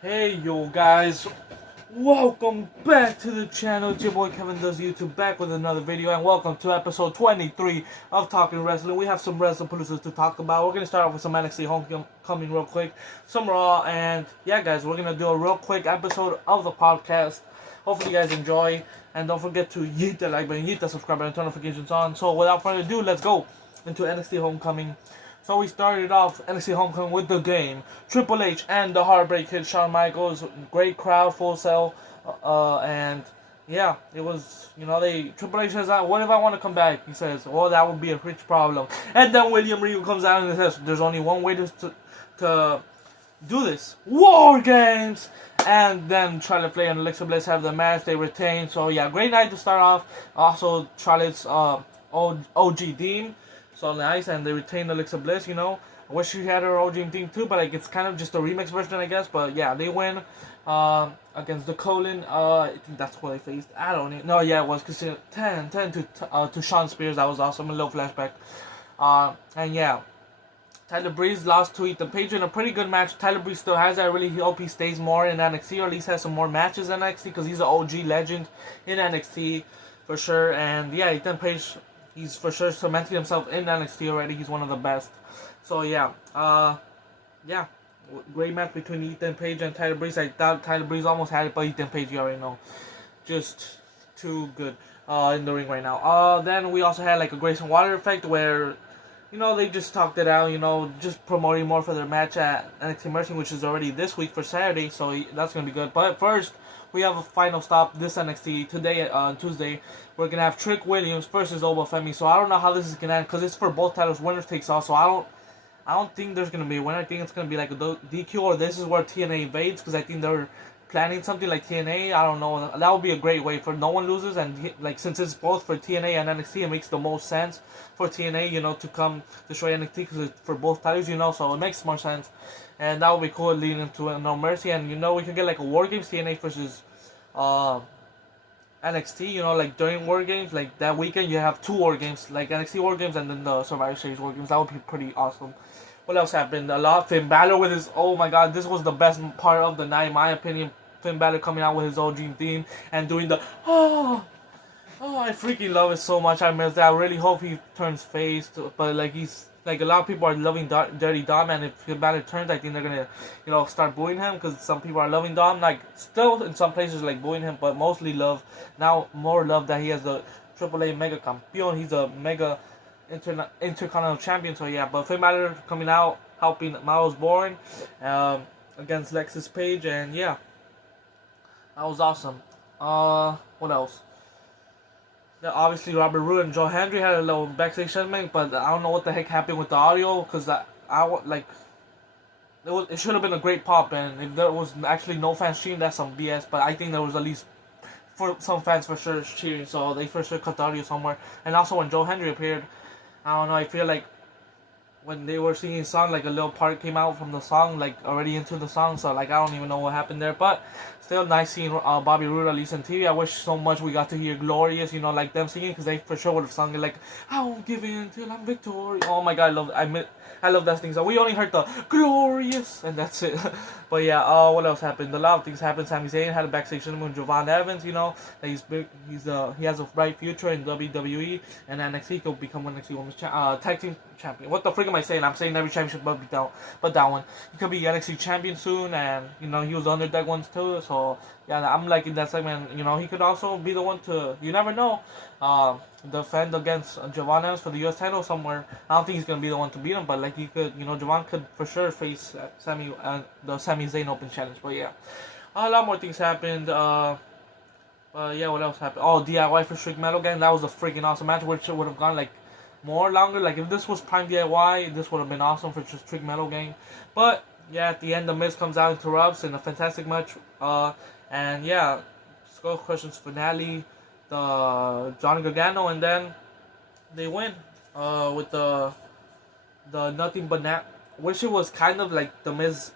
Hey yo guys, welcome back to the channel. It's your boy Kevin Does YouTube back with another video, and welcome to episode 23 of Talking Wrestling. We have some Wrestlepaloozas to talk about. We're gonna start off with some NXT Homecoming real quick, some Raw, and yeah guys, we're gonna do a real quick episode of the podcast. Hopefully you guys enjoy, and don't forget to hit the like button, hit the subscribe button, turn notifications on. So without further ado, let's go into NXT Homecoming. So we started off NXT Homecoming with the game. Triple H and the Heartbreak Kid, Shawn Michaels, great crowd, full sell, and yeah, it was, Triple H says, what if I want to come back? He says, well, that would be a huge problem. And then William Regal comes out and says, there's only one way to do this. War Games! And then Charlotte Flair and Alexa Bliss have the match, they retain. So yeah, great night to start off. Also, Charlotte's OG theme. So nice, and they retained Alexa Bliss, I wish she had her OG theme too, but like it's kind of just a remix version, I guess. But yeah, they win against the Colon. I think that's who they faced. I don't know. No, yeah, it was because 10 to Sean Spears. That was awesome. A little flashback. And yeah, Tyler Breeze lost to Ethan Page in a pretty good match. Tyler Breeze still has that. I really hope he stays more in NXT, or at least has some more matches in NXT, because he's an OG legend in NXT for sure. And yeah, Ethan Page, he's for sure cemented himself in NXT already. He's one of the best. So yeah, great match between Ethan Page and Tyler Breeze. I thought Tyler Breeze almost had it, but Ethan Page, you already know, just too good in the ring right now. Then we also had like a Grayson Waller effect where, they just talked it out, just promoting more for their match at NXT Mercy, which is already this week for Saturday, so that's going to be good. But first, we have a final stop this NXT today on Tuesday. We're going to have Trick Williams versus Obafemi, so I don't know how this is going to end, because it's for both titles, winner takes all, so I don't think there's going to be a winner. I think it's going to be like a DQ, or this is where TNA invades, because I think they're planning something like TNA. I don't know. That would be a great way for no one loses, and like since it's both for TNA and NXT, it makes the most sense for TNA, to come destroy NXT, because it's for both titles, so it makes more sense, and that would be cool leading into No Mercy, and we can get like a War Games TNA versus NXT, like during War Games, like that weekend you have two War Games, like NXT War Games and then the Survivor Series War Games. That would be pretty awesome. What else happened? A lot. Finn Balor with his, oh my god, this was the best part of the night, in my opinion. Finn Balor coming out with his OG theme and doing the, I freaking love it so much. I miss that. I really hope he turns face, but like he's, like a lot of people are loving Dirty Dom, and if Finn Balor turns, I think they're gonna, start booing him, because some people are loving Dom, like still in some places like booing him, but mostly love, now more love that he has the AAA Mega Campeon. He's a Mega Intercontinental Champion, so yeah. But Finn Balor coming out, helping Miles Bourne against Lexus Page, and yeah, that was awesome. What else? Yeah, obviously Robert Roode and Joe Hendry had a little backstage segment, but I don't know what the heck happened with the audio, because it should have been a great pop, and if there was actually no fans cheering, that's some BS. But I think there was at least for some fans for sure cheering, so they for sure cut the audio somewhere. And also when Joe Hendry appeared, I don't know, I feel like when they were singing a song, like a little part came out from the song, like already into the song, so like I don't even know what happened there, but still nice seeing Bobby Roode at least on TV. I wish so much we got to hear Glorious, like them singing, because they for sure would have sung it like, I won't give in till I'm victorious. Oh my god, I love that thing. So we only heard the Glorious, and that's it. But yeah, what else happened? A lot of things happened. Sami Zayn had a backstage segment with Javon Evans, that he's big, he has a bright future in WWE, and NXT could become NXT Women's Tag Team Champion. What the frick am I saying? I'm saying every championship but that one. He could be NXT Champion soon, and he was the underdog ones too. So yeah, I'm liking that segment. He could also be the one to, you never know, defend against Javon Evans for the US title somewhere. I don't think he's gonna be the one to beat him, but like he could, Javon could for sure face the Sami Zayn Open Challenge. But yeah, a lot more things happened. Yeah, what else happened? Oh, DIY for Strict Metal Gang. That was a freaking awesome match, which would have gone like more longer. Like if this was Prime DIY, this would have been awesome for just Strict Metal Gang. But yeah, at the end, the Miz comes out, interrupts in a fantastic match. And yeah, Skull Crushing's finale, the Johnny Gargano, and then they win with the Nothing But Nat. Wish it was kind of like the Miz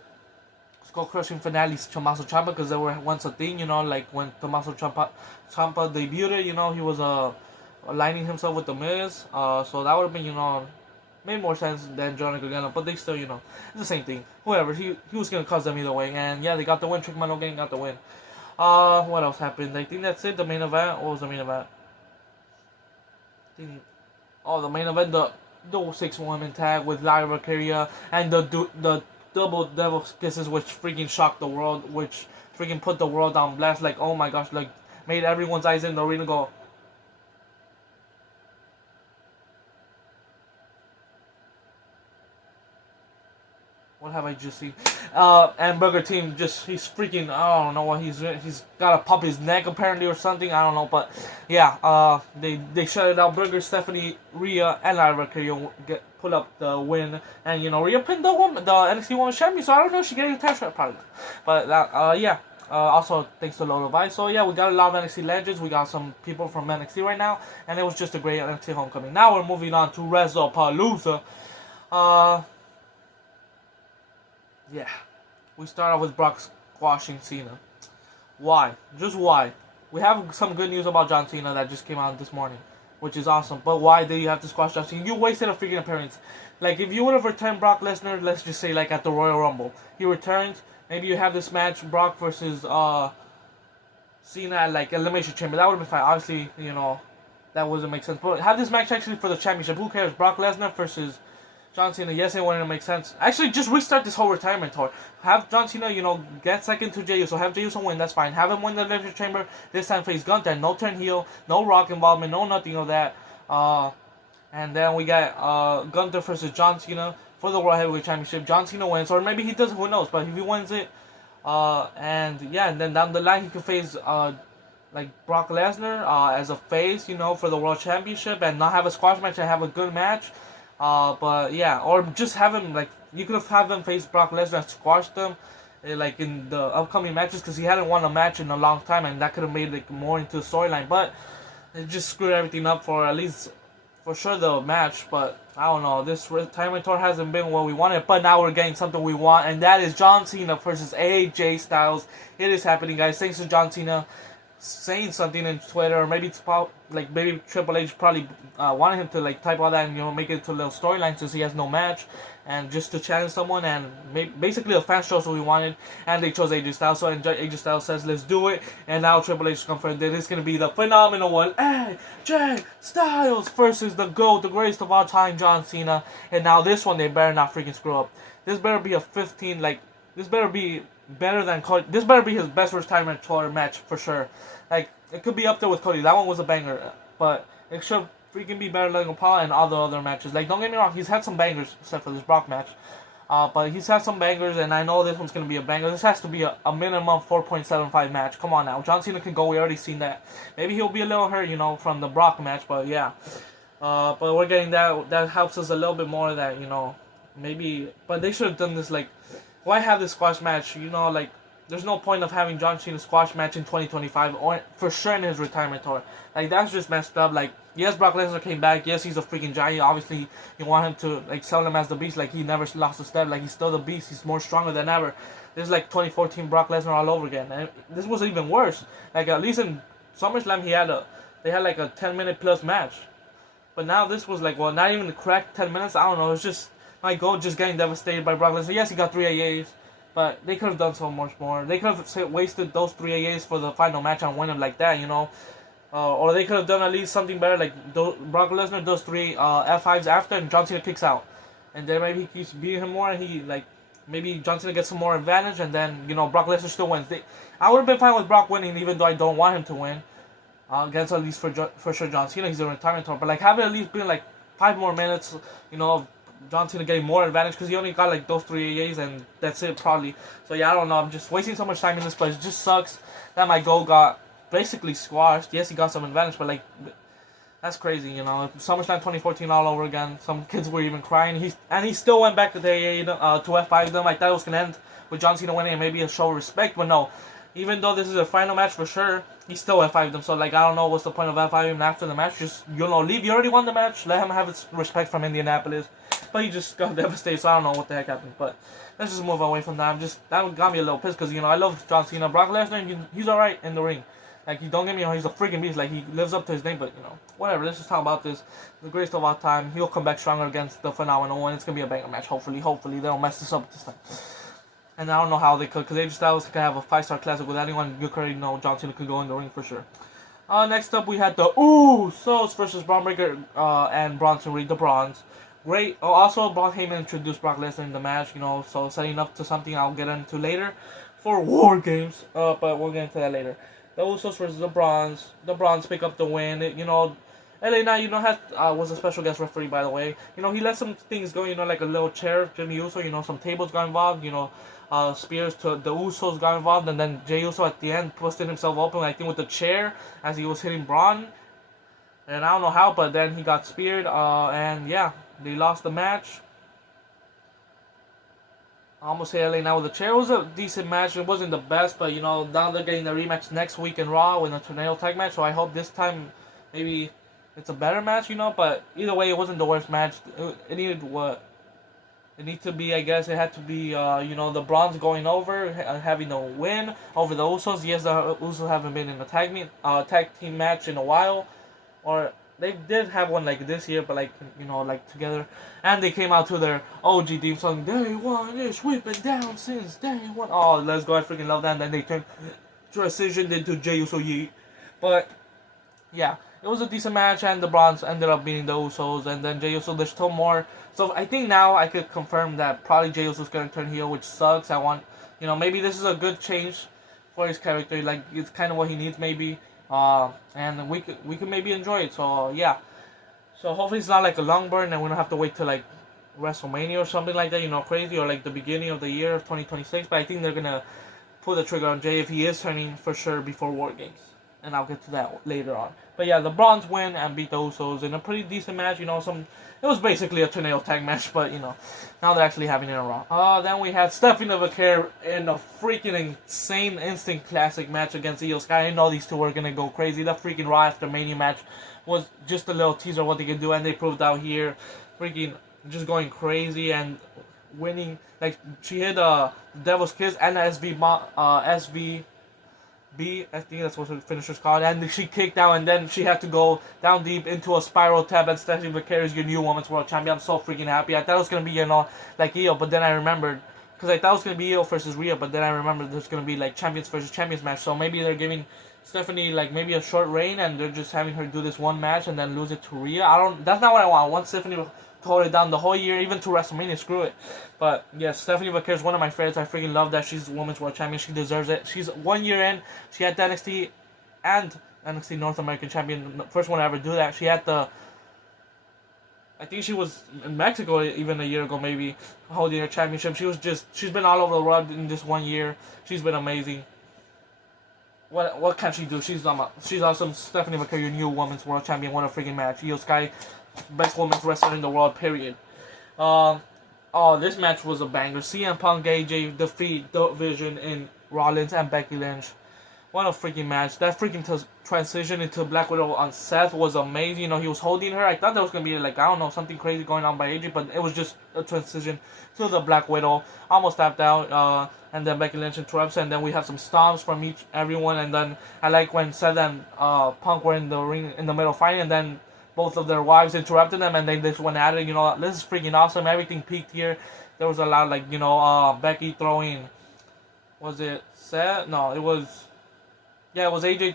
Skull Crushing finale's Tommaso Ciampa, because they were once a thing, like when Tommaso Ciampa debuted, he was aligning himself with the Miz. So that would have been, made more sense than Johnny Gargano, but they still, it's the same thing. Whoever, he was gonna cause them either way, and yeah, they got the win. Trick Mano Gang got the win. What else happened? I think that's it. The main event. What was the main event? The main event, the 6-woman tag with Lyra Valkyria and the double Devil's Kisses, which freaking shocked the world, which freaking put the world on blast. Like, oh my gosh, like made everyone's eyes in the arena go. What have I just seen? And Burger Team he's freaking, I don't know what he's doing. He's got to pop his neck apparently or something. I don't know, but yeah, they shut it out. Burger, Stephanie, Rhea, and Lyra Valkyria put up the win, and Rhea pinned the NXT Women's Champion. So I don't know if she getting a test shot probably, but yeah. Also, thanks to Lola Vice. So yeah, we got a lot of NXT legends. We got some people from NXT right now, and it was just a great NXT homecoming. Now we're moving on to Wrestlepalooza. Yeah, we start off with Brock squashing Cena. Why? Just why? We have some good news about John Cena that just came out this morning, which is awesome. But why do you have to squash John Cena? You wasted a freaking appearance. Like, if you would have returned Brock Lesnar, let's just say, like, at the Royal Rumble. He returns, maybe you have this match, Brock versus Cena at, like, Elimination Chamber. That would have been fine. Obviously, that wouldn't make sense. But have this match actually for the championship. Who cares? Brock Lesnar versus John Cena, yes, it wouldn't make sense. Actually, just restart this whole retirement tour. Have John Cena, get second to Jey Uso. Have Jey Uso win, that's fine. Have him win the Elimination Chamber. This time face Gunther. No turn heel, no Rock involvement, no nothing of that. And then we got Gunther versus John Cena for the World Heavyweight Championship. John Cena wins, or maybe he doesn't, who knows. But if he wins it, and then down the line he could face like Brock Lesnar as a face, for the World Championship, and not have a squash match and have a good match. But yeah, or just have him, like, you could have him face Brock Lesnar and squash them, like, in the upcoming matches, because he hadn't won a match in a long time, and that could have made it more into the storyline. But it just screwed everything up for at least, for sure, the match. But I don't know, this retirement tour hasn't been what we wanted, but now we're getting something we want, and that is John Cena versus AJ Styles. It is happening, guys. Thanks to John Cena saying something in Twitter, or maybe it's maybe Triple H probably wanted him to, like, type all that and make it into a little storyline since he has no match, and just to challenge someone, and basically the fans chose what we wanted, and they chose AJ Styles. So AJ Styles says, let's do it, and now Triple H confirmed that it's gonna be the phenomenal one, AJ Styles versus the GOAT, the greatest of all time, John Cena. And now this one they better not freaking screw up. This better be a 15, like, this better be better than Cody. This better be his best retirement tour match for sure. Like, it could be up there with Cody. That one was a banger, but it should freaking be better than Paul and all the other matches. Like, don't get me wrong, he's had some bangers except for this Brock match. But he's had some bangers, and I know this one's gonna be a banger. This has to be a minimum 4.75 match. Come on now, John Cena can go. We already seen that. Maybe he'll be a little hurt, from the Brock match, but yeah. But we're getting that. That helps us a little bit more. That maybe. But they should have done this, like. Why have this squash match? Like, there's no point of having John Cena squash match in 2025, or for sure in his retirement tour. Like, that's just messed up. Like, yes, Brock Lesnar came back. Yes, he's a freaking giant. Obviously, you want him to, like, sell him as the Beast. Like, he never lost a step. Like, he's still the Beast. He's more stronger than ever. This is like 2014 Brock Lesnar all over again. And this was even worse. Like, at least in SummerSlam, they had like a 10-minute plus match. But now this was like, well, not even the correct 10 minutes. I don't know. It's just my goal just getting devastated by Brock Lesnar. Yes, he got 3 AAs, but they could have done so much more. They could have wasted those 3 AAs for the final match and win him like that, or they could have done at least something better, like Brock Lesnar does 3 F5s after, and John Cena kicks out. And then maybe he keeps beating him more, and maybe John Cena gets some more advantage, and then, Brock Lesnar still wins. I would have been fine with Brock winning, even though I don't want him to win. Against at least for sure John Cena, he's a retirement tour. But, like, have it at least been, like, 5 more minutes, of John Cena getting more advantage, because he only got, like, those 3 AAs, and that's it, probably. So, yeah, I don't know. I'm just wasting so much time in this, but it just sucks that my goal got basically squashed. Yes, he got some advantage, but, like, that's crazy, SummerSlam 2014 all over again. Some kids were even crying. He still went back to the AA, to F5 them. I thought it was going to end with John Cena winning and maybe a show of respect, but no. Even though this is a final match for sure, he still F5 them. So, like, I don't know what's the point of F5 even after the match. Just, leave. You already won the match. Let him have his respect from Indianapolis. But he just got devastated, so I don't know what the heck happened. But let's just move away from that. That got me a little pissed because, I love John Cena. Brock Lesnar, he's alright in the ring. Like, don't get me wrong, he's a freaking beast. Like, he lives up to his name, but, whatever. Let's just talk about this. The greatest of all time. He'll come back stronger against the Phenomenal One. It's going to be a banger match, hopefully. Hopefully, they don't mess this up this time. And I don't know how they could, because AJ Styles could have a 5-star classic with anyone. You already know John Cena could go in the ring for sure. Next up, we had the Usos versus Braun Breaker and Bronson Reed, the Bronze. Great. Oh, also, Braun Heyman introduced Brock Lesnar in the match, so setting up to something I'll get into later for War Games. But we'll get into that later. The Usos versus the Bronze. The Bronze pick up the win. LA Knight, was a special guest referee, by the way. He let some things go, like a little chair, Jimmy Uso, some tables got involved, spears to the Usos got involved, and then Jey Uso at the end twisted himself open, I think with the chair, as he was hitting Braun. And I don't know how, but then he got speared, and yeah, they lost the match. I almost hit LA Knight with a chair. It was a decent match. It wasn't the best, but now they're getting the rematch next week in Raw in a tornado tag match, so I hope this time maybe it's a better match, but either way, it wasn't the worst match. It needed what? It needed to be, I guess, it had to be, the Bronze going over, having a win over the Usos. Yes, the Usos haven't been in a tag team match in a while, or they did have one like this year, but together. And they came out to their OG theme song, Day One is whipping down since day one. Oh, let's go, I freaking love that. And then they transitioned into Jey Uso Yeet. But, yeah. It was a decent match, and the Bronze ended up beating the Usos, and then Jey Uso, there's still more. So I think now I could confirm that probably Jey Uso's going to turn heel, which sucks. I want, maybe this is a good change for his character. Like, it's kind of what he needs, maybe. And we could maybe enjoy it. So, yeah. So hopefully it's not like a long burn, and we don't have to wait till, like, WrestleMania or something like that, crazy, or, like, the beginning of the year of 2026. But I think they're going to pull the trigger on Jey if he is turning for sure before War Games. And I'll get to that later on. But yeah, the Bronze win and beat the Usos in a pretty decent match. It was basically a tornado tag match, but now they're actually having it in Raw. Then we had Stephanie McMahon in a freaking insane instant classic match against Io Sky. I know these two were gonna go crazy. The freaking Raw after Mania match was just a little teaser of what they can do, and they proved out here, freaking just going crazy and winning. Like, she hit Devil's Kiss and SV. I think that's what her finisher's called, and she kicked out, and then she had to go down deep into a spiral tap, and Stephanie McMahon is your new Women's World Champion. I'm so freaking happy. I thought it was going to be, like Io, but then I remembered, because I thought it was going to be Io versus Rhea, but then I remembered there's going to be, like, champions versus champions match, so maybe they're giving Stephanie, like, maybe a short reign, and they're just having her do this one match, and then lose it to Rhea. That's not what I want. I want Stephanie to hold it down the whole year, even to WrestleMania, screw it. But yes, Stephanie McMahon is one of my favorites. I freaking love that she's Women's World Champion. She deserves it. She's 1 year in. She had the NXT and NXT North American Champion. The first one to ever do that. She had I think she was in Mexico even a year ago, maybe, holding her championship. She's been all over the world in this 1 year. She's been amazing. What can she do? She's awesome. Stephanie McMahon, your new Women's World Champion. What a freaking match. Io Sky, best women's wrestler in the world, period. This match was a banger. CM Punk, AJ defeat The Vision in Rollins and Becky Lynch. What a freaking match. That freaking transition into Black Widow on Seth was amazing. He was holding her. I thought there was going to be, like, I don't know, something crazy going on by AJ, but it was just a transition to the Black Widow. Almost tapped out, and then Becky Lynch interrupts, and then we have some stomps from everyone, and then I like when Seth and Punk were in the ring in the middle fighting, and then both of their wives interrupted them, and they just went at it. This is freaking awesome. Everything peaked here. There was a lot, like, Becky throwing, was it Seth? No, it was AJ.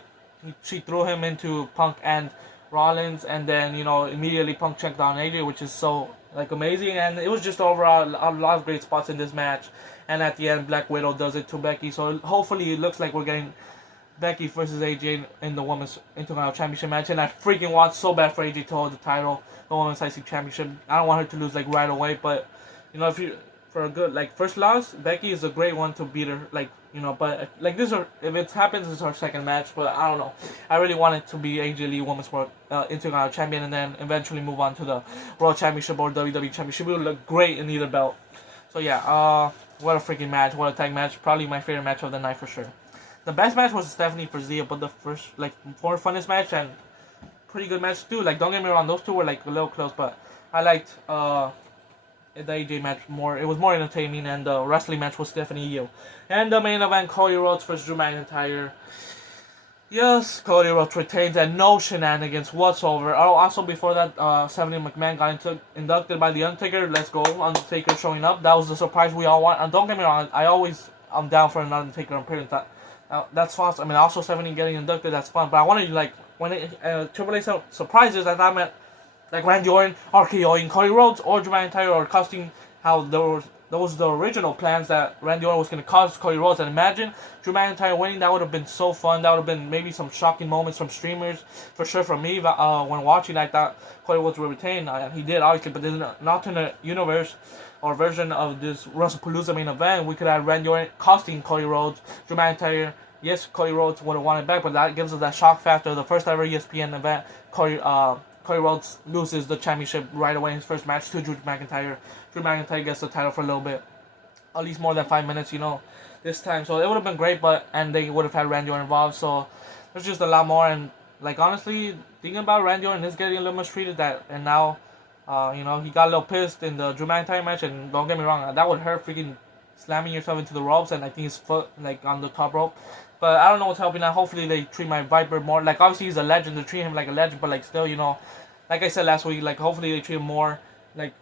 She threw him into Punk and Rollins, and then, immediately Punk checked on AJ, which is so, like, amazing. And it was just overall a lot of great spots in this match. And at the end, Black Widow does it to Becky. So hopefully it looks like we're getting Becky versus AJ in the Women's Intercontinental Championship match, and I freaking want so bad for AJ to hold the title, the Women's IC Championship. I don't want her to lose, like, right away, but, if you, for a good, like, first loss, Becky is a great one to beat her, like, but, like, if it happens, it's her second match, but I don't know. I really want it to be AJ Lee, Women's World Intercontinental Champion, and then eventually move on to the World Championship or WWE Championship. It would look great in either belt. So, yeah, what a freaking match, what a tag match, probably my favorite match of the night for sure. The best match was Stephanie for Zia, but the first, like, more funnest match and pretty good match too. Like, don't get me wrong, those two were, like, a little close, but I liked the AJ match more. It was more entertaining, and the wrestling match was Stephanie Io. And the main event, Cody Rhodes versus Drew McIntyre. Yes, Cody Rhodes retains and no shenanigans whatsoever. Oh, also before that, Stephanie McMahon got inducted by The Undertaker. Let's go, Undertaker showing up. That was the surprise we all want. And don't get me wrong, I'm down for an Undertaker appearance. That's fun. I mean, also Stephanie getting inducted, that's fun. But I wanted, like, when Triple H surprises, I thought meant like Randy Orton RKOing Cody Rhodes or Drew McIntyre, or costing how those the original plans that Randy Orton was going to cost Cody Rhodes. And imagine Drew McIntyre winning. That would have been so fun. That would have been maybe some shocking moments from streamers, for sure. For me, when watching, I thought Cody Rhodes would retain. He did, obviously, but in an alternate universe or version of this Wrestlepalooza main event, we could have Randy Orton costing Cody Rhodes, Drew McIntyre. Yes, Cody Rhodes would have won it back, but that gives us that shock factor. The first ever ESPN event, Cody Rhodes loses the championship right away in his first match to Drew McIntyre. Drew McIntyre gets the title for a little bit, at least more than 5 minutes, this time. So it would have been great, and they would have had Randy Orton involved. So there's just a lot more. And like, honestly, thinking about Randy Orton, he's getting a little mistreated. And now, he got a little pissed in the Drew McIntyre match. And don't get me wrong, that would hurt, freaking slamming yourself into the ropes, and I think his foot like on the top rope. But I don't know what's helping now. Hopefully they treat my Viper more. Like, obviously he's a legend. They treat him like a legend, but like still, like I said last week, like hopefully they treat him more. Like,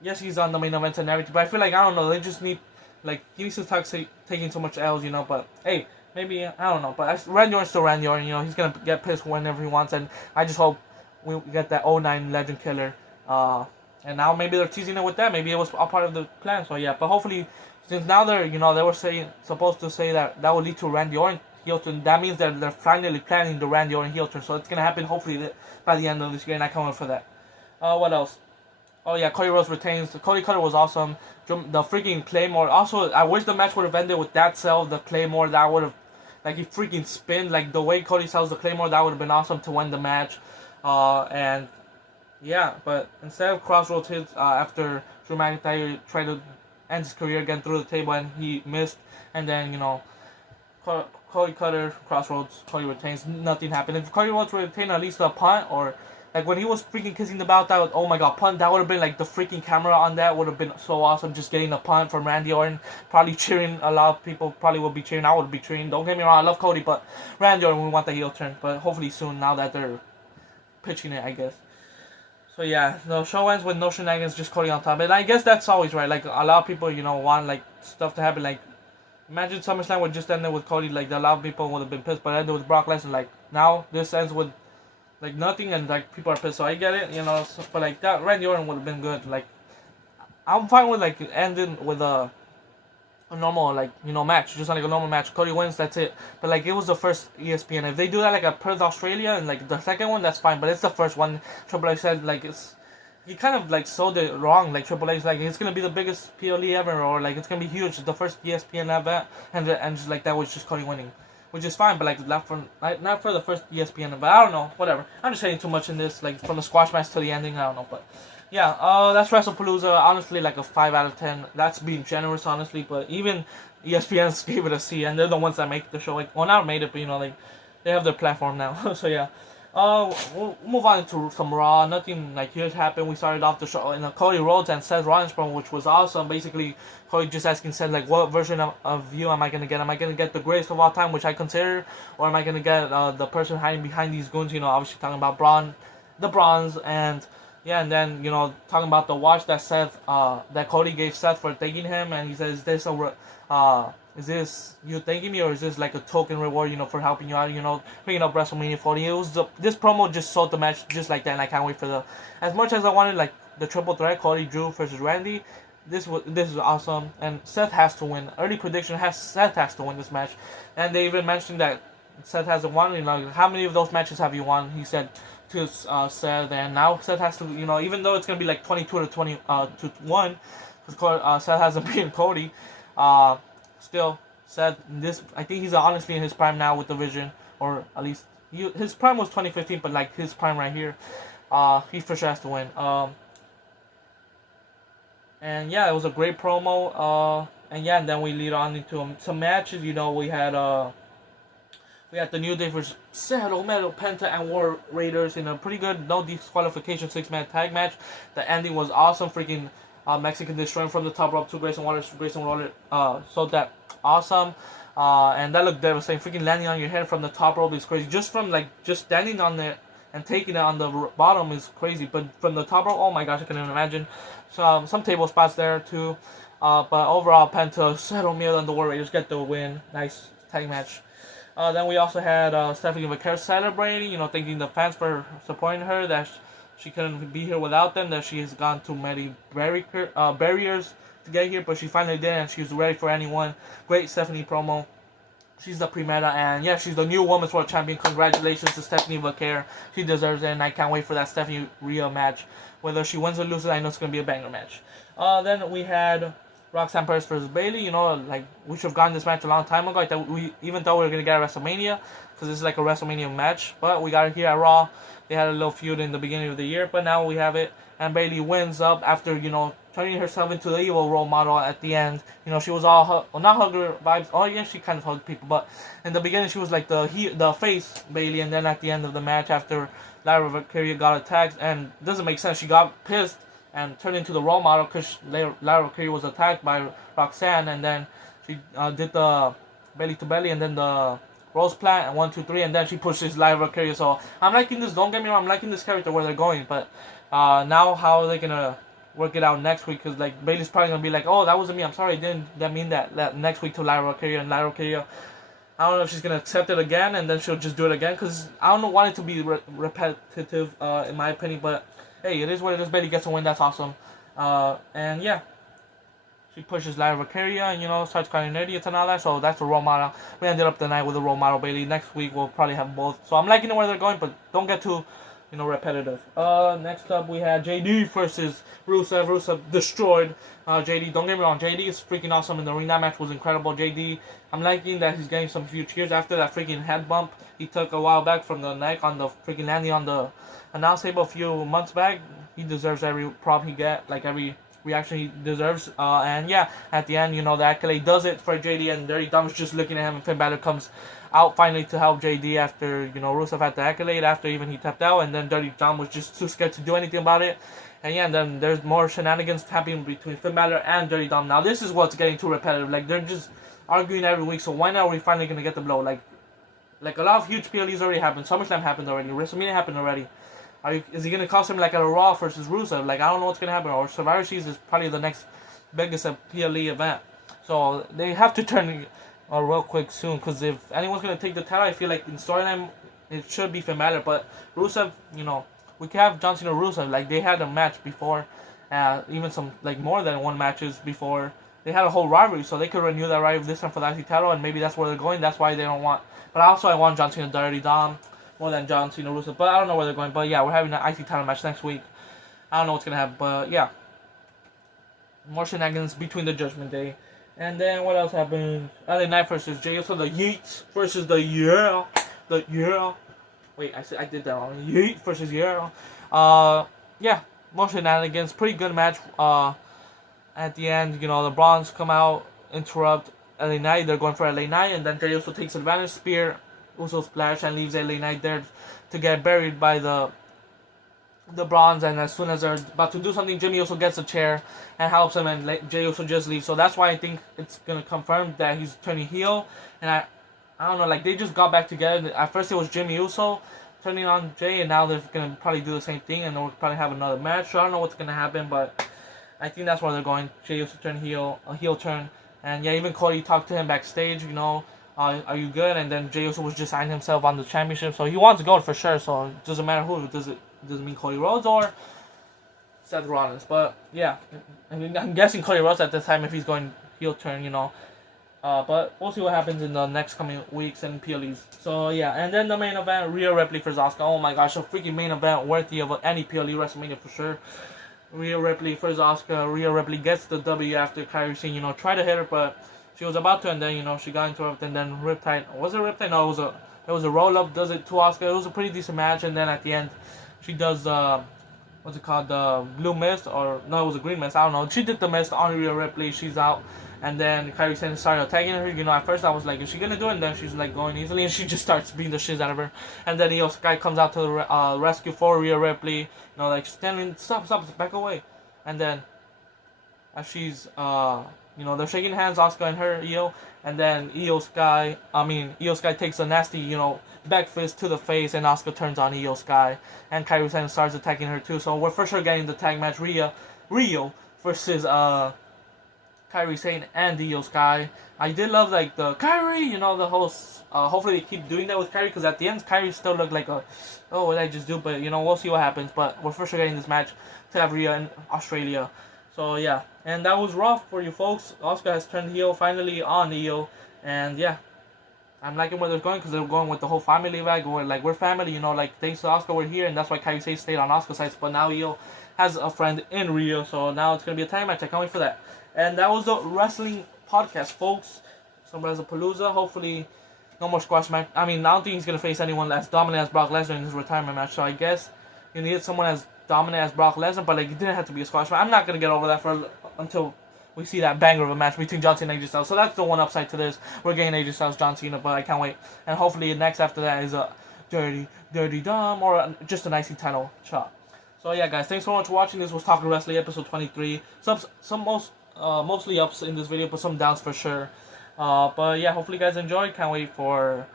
yes, he's on the main events and everything, but I feel like, I don't know, they just need, like, he needs to start taking so much L's, But hey, maybe, I don't know. But Randy Orton's still Randy Orton. He's gonna get pissed whenever he wants, and I just hope we get that '09 Legend Killer. And now maybe they're teasing it with that. Maybe it was a part of the plan. So yeah, but hopefully, since now they're, they were supposed to say that would lead to Randy Orton heel turn. That means that they're finally planning the Randy Orton heel turn. So it's gonna happen hopefully by the end of this year, and I can't wait for that. What else? Oh yeah, Cody Rhodes retains. Cody Cutter was awesome. The freaking Claymore. Also, I wish the match would have ended with that sell the Claymore. That would have, like, he freaking spinned. Like, the way Cody sells the Claymore, that would have been awesome to win the match. And yeah, but instead of Crossroads hits after Drew McIntyre tried to end his career again through the table and he missed, and then Cody Cutter, Crossroads, Cody retains. Nothing happened. If Cody Rhodes retained at least a punt, or like when he was freaking kissing the belt, oh my god, punt, that would have been like the freaking camera on that would have been so awesome. Just getting a punt from Randy Orton, probably cheering. A lot of people probably would be cheering. I would be cheering. Don't get me wrong, I love Cody, but Randy Orton, we want the heel turn. But hopefully soon, now that they're pitching it, I guess. So yeah, the show ends with no shenanigans, just Cody on top. And I guess that's always right. Like, a lot of people, want like stuff to happen. Like, imagine SummerSlam would just end with Cody. Like, a lot of people would have been pissed, but it ended with Brock Lesnar. Like, now this ends with like nothing, and like people are pissed. So I get it, So, but like that, Randy Orton would have been good. Like, I'm fine with like ending with a normal match, just like a normal match. Cody wins, that's it. But like, it was the first ESPN. If they do that like at Perth, Australia, and like the second one, that's fine. But it's the first one. Triple H said like he kind of like sold it wrong. Like, Triple H, like, it's gonna be the biggest PLE ever, or like it's gonna be huge. It's the first ESPN event, and just like that was just Cody winning, which is fine. But like not for the first ESPN event. I don't know, whatever. I'm just saying too much in this. Like, from the squash match to the ending, I don't know, but. Yeah, that's Wrestlepalooza. Honestly, like a 5 out of 10. That's being generous, honestly. But even ESPN gave it a C, and they're the ones that make the show. Like, well, not made it, but like they have their platform now. So yeah, we'll move on to some Raw. Nothing like huge happened. We started off the show in a Cody Rhodes and Seth Rollins promo, which was awesome. Basically, Cody just asking Seth like, what version of you am I gonna get? Am I gonna get the greatest of all time, which I consider, or am I gonna get the person hiding behind these goons? Obviously talking about the Bronze, and. Yeah, and then, talking about the watch that that Cody gave Seth for thanking him, and he says, is this you thanking me, or is this like a token reward, for helping you out, bringing up WrestleMania 40. This promo just sold the match just like that, and I can't wait for as much as I wanted, like, the triple threat, Cody, Drew versus Randy, this is awesome, and Seth has to win. Early prediction Seth has to win this match, and they even mentioned that Seth hasn't won, how many of those matches have you won? He said, to Seth, and now Seth has to, even though it's gonna be like 22 to 1, because Seth hasn't beaten Cody, still Seth, I think he's honestly in his prime now with the Vision, or at least his prime was 2015, but like his prime right here, he for sure has to win. And yeah, it was a great promo. And then we lead on into some matches. We had the New Day versus Cero Miedo, Penta, and War Raiders in a pretty good, no disqualification 6-man tag match. The ending was awesome. Freaking Mexican destroying from the top rope to Grayson Waller. So that awesome. And that looked devastating. Freaking landing on your head from the top rope is crazy. Just from just standing on it and taking it on the bottom is crazy. But from the top rope, oh my gosh, I can't even imagine. Some table spots there too. But overall, Penta, Settle Meal, and the Warriors get the win. Nice tag match. Then we also had Stephanie McCare celebrating, thanking the fans for supporting her, that she couldn't be here without them, that she has gone through many barriers to get here, but she finally did, and she's ready for anyone. Great Stephanie promo. She's the pre-meta, and yeah, she's the new Women's World Champion. Congratulations to Stephanie McCare. She deserves it, and I can't wait for that Stephanie Rhea match. Whether she wins or loses, I know it's going to be a banger match. Then we had Roxanne Perez versus Bayley. We should have gotten this match a long time ago. We thought we were going to get a WrestleMania, because this is like a WrestleMania match, but we got it here at Raw. They had a little feud in the beginning of the year, but now we have it, and Bayley wins up after, turning herself into the evil role model at the end. She was all, not hugger vibes. Oh, yeah, she kind of hugged people, but in the beginning she was like the face Bayley, and then at the end of the match, after Lara Valkyria got attacked, and it doesn't make sense, she got pissed and turned into the role model because Lara Valkyria was attacked by Roxanne, and then she did the belly to belly, and then the Rose Plant, and 1, 2, 3, and then she pushes Lara Valkyria. So I'm liking this. Don't get me wrong, I'm liking this character where they're going, but now how are they gonna work it out next week? Because Bayley's probably gonna be like, oh, that wasn't me. I'm sorry, I didn't mean that next week to Lara Valkyria, and Lara Valkyria, I don't know if she's gonna accept it again, and then she'll just do it again. Because I don't want it to be repetitive, in my opinion. But hey, it is what it is. Bayley gets a win. That's awesome. And yeah, she pushes Lara Valkyria and, starts calling idiots and all that. So that's a role model. We ended up the night with a role model Bayley. Next week we'll probably have both. So I'm liking it where they're going, but don't get too, repetitive. Next up we had JD versus Rusev. Rusev destroyed JD. Don't get me wrong, JD is freaking awesome in the ring. That match was incredible. JD, I'm liking that he's getting some few cheers after that freaking head bump he took a while back from the neck on the freaking landing on the announce table a few months back. He deserves every prop he get, every reaction he deserves. And yeah, at the end, the accolade does it for JD, and Dirty Dom's just looking at him, and Finn Balor comes out finally to help JD after, Rusev had the accolade, after even he tapped out, and then Dirty Dom was just too scared to do anything about it. And yeah, and then there's more shenanigans happening between Finn Balor and Dirty Dom. Now this is what's getting too repetitive. They're just arguing every week, so when are we finally going to get the blow? A lot of huge PLEs already happened. SummerSlam happened already. WrestleMania happened already. Is he going to cost him at a Raw versus Rusev? I don't know what's going to happen. Or Survivor Series is probably the next biggest PLE event. So they have to turn real quick soon. Because if anyone's going to take the title, I feel like in storyline, it should be Finn Balor. But Rusev, we can have John Cena Rusev. They had a match before. Even some, more than one matches before. They had a whole rivalry. So they could renew that rivalry this time for the IC title. And maybe that's where they're going. That's why they don't want. But also I want John Cena Dirty Dom more than John Cena Rusev, but I don't know where they're going. But yeah, we're having an IC title match next week. I don't know what's gonna happen, but yeah, more shenanigans between the Judgment Day, and then what else happened? LA Knight versus Jey Uso, the Yeets versus the Yeah. Wait, I did that wrong. Yeet versus Yeah. Yeah, more shenanigans. Pretty good match. At the end, the Bronze come out, interrupt LA Knight. They're going for LA Knight, and then Jey Uso takes advantage, spear Uso splash, and leaves LA Knight there to get buried by the Bronze. And as soon as they're about to do something, Jimmy Uso gets a chair and helps him, and Jey Uso just leaves. So that's why I think it's gonna confirm that he's turning heel. And I don't know, they just got back together. At first it was Jimmy Uso turning on Jay, and now they're gonna probably do the same thing, and we'll probably have another match. So I don't know what's gonna happen, but I think that's where they're going. Jey Uso turn heel, a heel turn. And yeah, even Cody talked to him backstage, are you good? And then Jey Uso was just signing himself on the championship, so he wants to go for sure. So it doesn't matter who. It doesn't mean Cody Rhodes or Seth Rollins. But yeah, I'm guessing Cody Rhodes at this time if he's going heel turn, But we'll see what happens in the next coming weeks and PLEs. So yeah, and then the main event, Rhea Ripley versus Asuka. Oh my gosh, a freaking main event worthy of any PLE WrestleMania for sure. Rhea Ripley versus Asuka. Rhea Ripley gets the W after Kairi Sane, tried to hit her, but she was about to, and then, she got interrupted, and then Riptide. Was it Riptide? No, it was a roll-up, does it to Asuka. It was a pretty decent match, and then at the end, she does, what's it called, the blue mist, or, no, it was a green mist, I don't know. She did the mist on Rhea Ripley, she's out, and then Kairi Sane started attacking her. At first I was like, is she gonna do it? And then she's, going easily, and she just starts beating the shit out of her. And then Io Sky comes out to the rescue for Rhea Ripley, standing, stop, back away. And then, as she's, they're shaking hands, Asuka and her, Io, and then Io Sky takes a nasty, back fist to the face, and Asuka turns on Io Sky, and Kairi Sane starts attacking her too. So we're for sure getting the tag match Rio versus Kairi Sane and Io Sky. I did love like the Kairi, the whole. Hopefully they keep doing that with Kairi, because at the end Kairi still looked like what did I just do? But we'll see what happens. But we're for sure getting this match to have Rhea in Australia. So yeah, and that was rough for you folks. Asuka has turned heel finally on Io, and yeah, I'm liking where they're going, because they're going with the whole family vibe. We're family, like thanks to Asuka we're here, and that's why Kairi Sane stayed on Asuka's side. But now Io has a friend in Rio, so now it's gonna be a time match. I can't wait for that. And that was the wrestling podcast, folks. Some Wrestlepalooza. Hopefully, no more squash match. I don't think he's gonna face anyone as dominant as Brock Lesnar in his retirement match. So I guess you needed someone as dominant as Brock Lesnar, but it didn't have to be a squash match. I'm not gonna get over that until we see that banger of a match between John Cena and AJ Styles. So that's the one upside to this. We're getting AJ Styles, John Cena, but I can't wait. And hopefully next after that is a Dirty Dom or just a nicey title shot. So yeah, guys, thanks so much for watching. This was Talking Wrestling episode 23. Mostly ups in this video, but some downs for sure. But yeah, hopefully you guys enjoyed. Can't wait for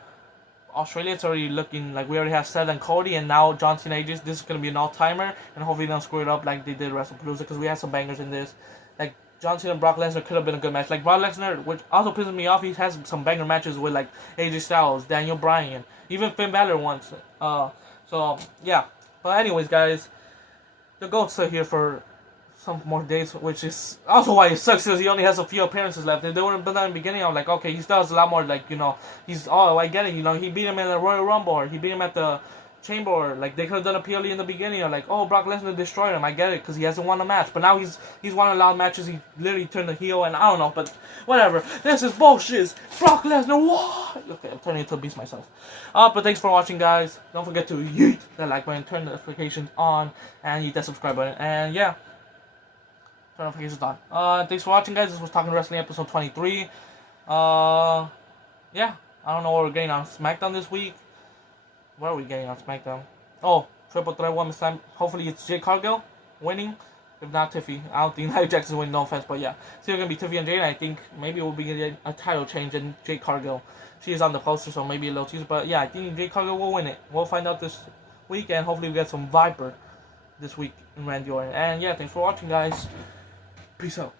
Australia. It's already looking like we already have Seth and Cody, and now John Cena AJ. This is gonna be an all-timer, and hopefully they don't screw it up like they did Wrestlepalooza, because we had some bangers in this. Like John Cena and Brock Lesnar could have been a good match. Like Brock Lesnar, which also pisses me off, he has some banger matches with like AJ Styles, Daniel Bryan, even Finn Balor once. So yeah. But anyways, guys, the GOAT's still here for some more days, which is also why it sucks, because he only has a few appearances left. If they would have been done in the beginning, I'm like, okay, he still has a lot more, like, I get it, he beat him in the Royal Rumble, or he beat him at the Chamber, or like they could have done a PLE in the beginning, or like, Brock Lesnar destroyed him. I get it, because he hasn't won a match, but now he's won a lot of matches. He literally turned the heel, and I don't know, but whatever. This is bullshit. Brock Lesnar, what? Okay, I'm turning into a beast myself. But thanks for watching, guys. Don't forget to yeet that like button, turn the notifications on, and hit that subscribe button, and yeah, turn notifications on. Thanks for watching, guys. This was Talking Wrestling episode 23. Yeah, I don't know what we're getting on SmackDown this week. What are we getting on SmackDown? Oh, Triple Threat Women's Time. Hopefully it's Jade Cargill winning. If not, Tiffy. I don't think Nia Jax is winning, no offense, but yeah. It's either going to be Tiffy and Jade, and I think maybe we'll be getting a title change in Jade Cargill. She is on the poster, so maybe a little teaser, but yeah, I think Jade Cargill will win it. We'll find out this week, and hopefully we get some Viper this week in Randy Orton. And yeah, thanks for watching, guys. Peace out.